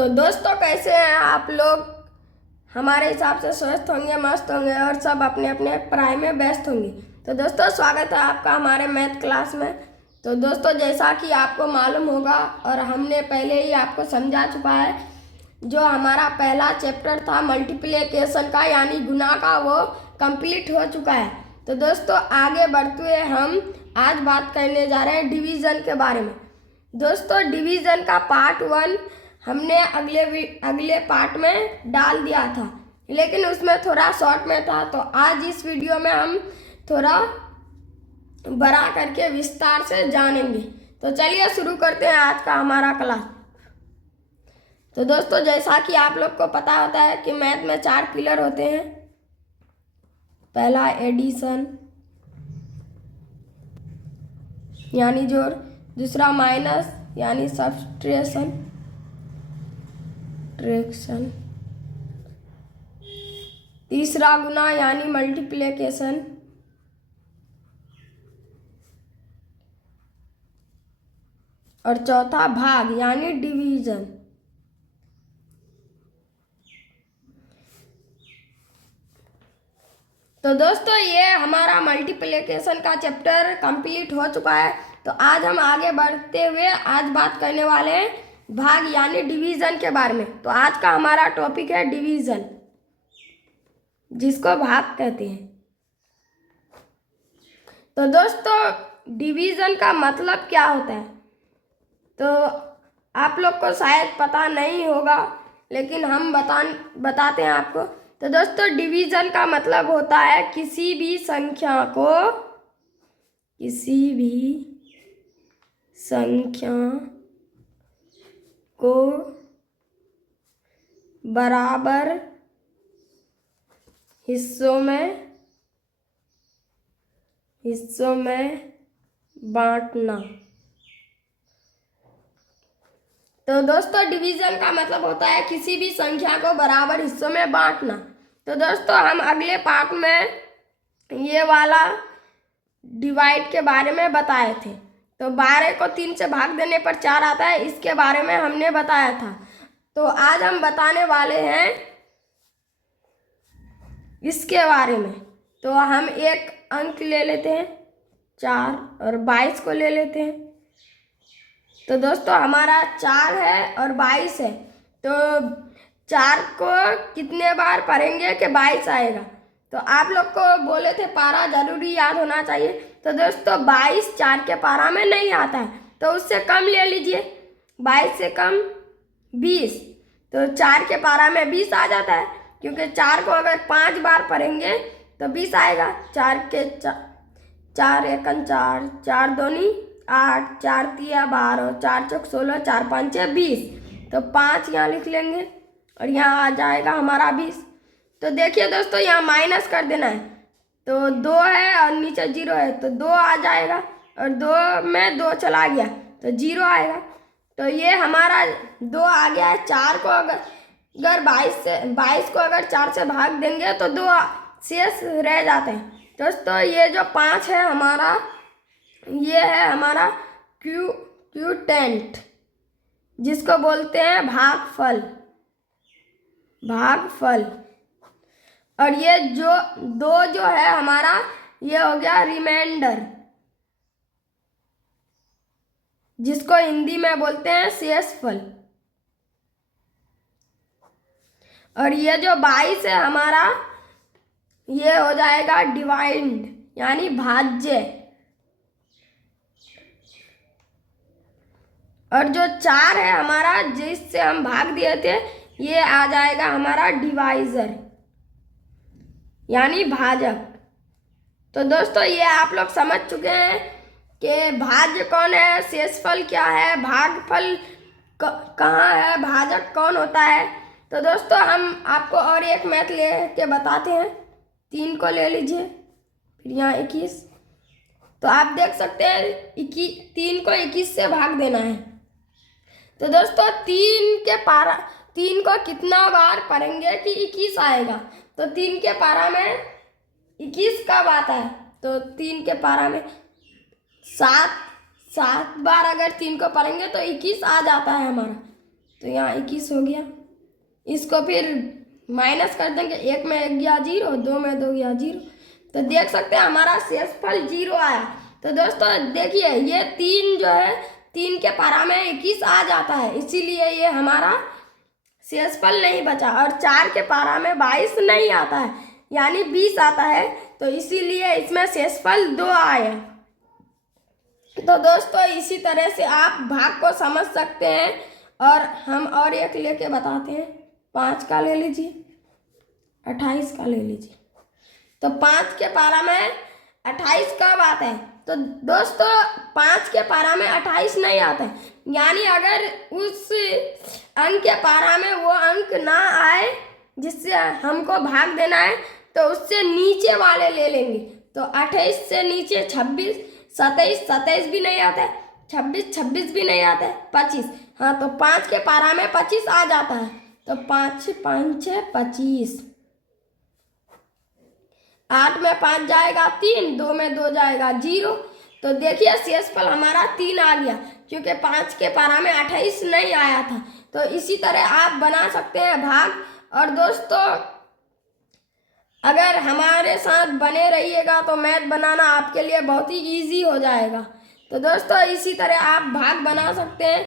तो दोस्तों, कैसे हैं आप लोग। हमारे हिसाब से स्वस्थ होंगे, मस्त होंगे और सब अपने अपने पढ़ाई में व्यस्त होंगे। तो दोस्तों, स्वागत है आपका हमारे मैथ क्लास में। तो दोस्तों, जैसा कि आपको मालूम होगा और हमने पहले ही आपको समझा चुका है, जो हमारा पहला चैप्टर था मल्टीप्लिकेशन का यानी गुणा का, वो कंप्लीट हो चुका है। तो दोस्तों, आगे बढ़ते हुए हम आज बात करने जा रहे हैं डिवीज़न के बारे में। दोस्तों, डिवीज़न का पार्ट 1 हमने अगले पार्ट में डाल दिया था, लेकिन उसमें थोड़ा शॉर्ट में था। तो आज इस वीडियो में हम थोड़ा बड़ा करके विस्तार से जानेंगे। तो चलिए शुरू करते हैं आज का हमारा क्लास। तो दोस्तों, जैसा कि आप लोग को पता होता है कि मैथ में 4 पिलर होते हैं। पहला एडिशन यानी जोड़, दूसरा माइनस यानी सब्ट्रैक्शन, तीसरा गुना यानी मल्टीप्लिकेशन, और चौथा भाग यानी डिवीजन। तो दोस्तों, ये हमारा मल्टीप्लिकेशन का चैप्टर कंप्लीट हो चुका है। तो आज हम आगे बढ़ते हुए आज बात करने वाले हैं भाग यानी डिवीजन के बारे में। तो आज का हमारा टॉपिक है डिवीजन, जिसको भाग कहते हैं। तो दोस्तों, डिवीजन का मतलब क्या होता है, तो आप लोग को शायद पता नहीं होगा, लेकिन हम बताते हैं आपको। तो दोस्तों, डिवीजन का मतलब होता है किसी भी संख्या को बराबर हिस्सों में बांटना। तो दोस्तों, डिवीजन का मतलब होता है किसी भी संख्या को बराबर हिस्सों में बांटना। तो दोस्तों, हम अगले पार्ट में ये वाला डिवाइड के बारे में बताए थे। तो 12 को 3 से भाग देने पर 4 आता है, इसके बारे में हमने बताया था। तो आज हम बताने वाले हैं इसके बारे में। तो हम एक अंक ले लेते हैं 4 और 22 को ले लेते हैं। तो दोस्तों, हमारा 4 है और 22 है। तो 4 को कितने बार पढ़ेंगे कि 22 आएगा। तो आप लोग को बोले थे पारा जरूरी याद होना चाहिए। तो दोस्तों, 22 4 के पारा में नहीं आता है, तो उससे कम ले लीजिए। 22 से कम 20, तो 4 के पारा में 20 आ जाता है, क्योंकि 4 को अगर 5 बार पढ़ेंगे तो 20 आएगा। 4 एकन 4, 4 दूनी 8, 4 तिया 12, 4 चौक 16, 4 पंचे 20। तो 5 यहाँ लिख लेंगे और यहाँ आ जाएगा हमारा 20। तो देखिए दोस्तों, यहाँ माइनस कर देना है। तो 2 है और नीचे 0 है, तो 2 आ जाएगा और 2 में 2 चला गया तो 0 आएगा। तो ये हमारा 2 आ गया है। 4 को अगर 22 को अगर 4 से भाग देंगे तो 2 शेष रह जाते हैं। दोस्तों, ये जो 5 है हमारा, ये है हमारा क्यूटेंट, जिसको बोलते हैं भागफल। और ये जो 2 जो है हमारा, ये हो गया रिमाइंडर, जिसको हिंदी में बोलते हैं शेषफल। और ये जो 22 है हमारा, ये हो जाएगा डिवाइड यानी भाज्य। और जो 4 है हमारा, जिससे हम भाग दिए थे, ये आ जाएगा हमारा डिवाइजर यानी भाजक। तो दोस्तों, ये आप लोग समझ चुके हैं कि भाज्य कौन है, शेषफल क्या है, भागफल कहाँ है, भाजक कौन होता है। तो दोस्तों, हम आपको और एक मैथ ले के बताते हैं। 3 को ले लीजिए, फिर यहाँ 21। तो आप देख सकते हैं 3 को 21 से भाग देना है। तो दोस्तों, 3 को कितना बार पढ़ेंगे कि 21 आएगा। तो 3 के पारा में 21 कब आता है, तो 3 के पारा में 7 बार अगर 3 को पढ़ेंगे तो 21 आ जाता है हमारा। तो यहाँ 21 हो गया। इसको फिर माइनस कर देंगे, 1 में 1 गया 0, 2 में 2 गया 0, तो देख सकते हैं हमारा शेषफल 0 आया। तो दोस्तों देखिए ये 3 जो है 3 के पारा में 21 आ जाता है, इसीलिए ये हमारा शेषफल नहीं बचा। और 4 के पारा में 22 नहीं आता है, यानी 20 आता है, तो इसीलिए इसमें शेषफल 2 आए। तो दोस्तों इसी तरह से आप भाग को समझ सकते हैं। और हम और एक लेके बताते हैं, 5 का ले लीजिए, 28 का ले लीजिए। तो 5 के पारा में 28 कब आता है? तो दोस्तों 5 के पारा में 28 नहीं आता है, यानी अगर उस अंक के पारा में वो अंक ना आए जिससे हमको भाग देना है, तो उससे नीचे वाले ले लेंगे। तो 28 से नीचे 26, 27, 27 भी नहीं आता है, 26, 26 भी नहीं आता है, 25। हाँ, तो 5 के पारा में 25 आ जाता है। तो 5 5 6 25, 8 में 5 जाएगा 3, 2 में 2 जाएगा 0। तो देखिए शेषफल हमारा 3 आ गया, क्योंकि 5 के पारा में 28 नहीं आया था। तो इसी तरह आप बना सकते हैं भाग। और दोस्तों अगर हमारे साथ बने रहिएगा तो मैथ बनाना आपके लिए बहुत ही ईजी हो जाएगा। तो दोस्तों इसी तरह आप भाग बना सकते हैं।